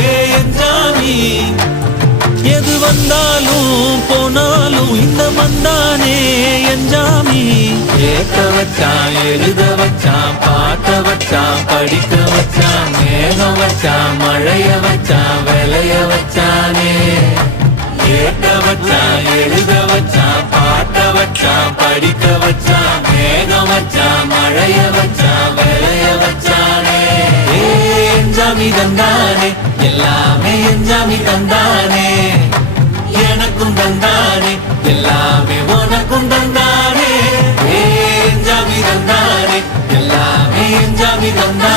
ஏஞ்சாமி எது வந்தாலும் போனாலும் இந்த மந்தானே எஞ்சாமி ஏத்த வச்சான் எழுத வச்சான் பாட்ட வச்சான் படிக்க வச்சான் மேகம் வச்சான் மழைய வச்சான் விளைய வச்சானே ஏத்த வச்சான் எழுத வச்சான் பாட்ட வச்சான் படிக்க வச்சான் மேகம் வச்சான் மழைய வச்சான் விளைய வச்சானே எஞ்சாமி தந்தானே எல்லாமே எஞ்சாமி தந்தானே எனக்கும் தந்தானே எல்லாமே உனக்கும் தந்தானே எஞ்சாமி தந்தானே எல்லாமே எஞ்சாமி தந்தானே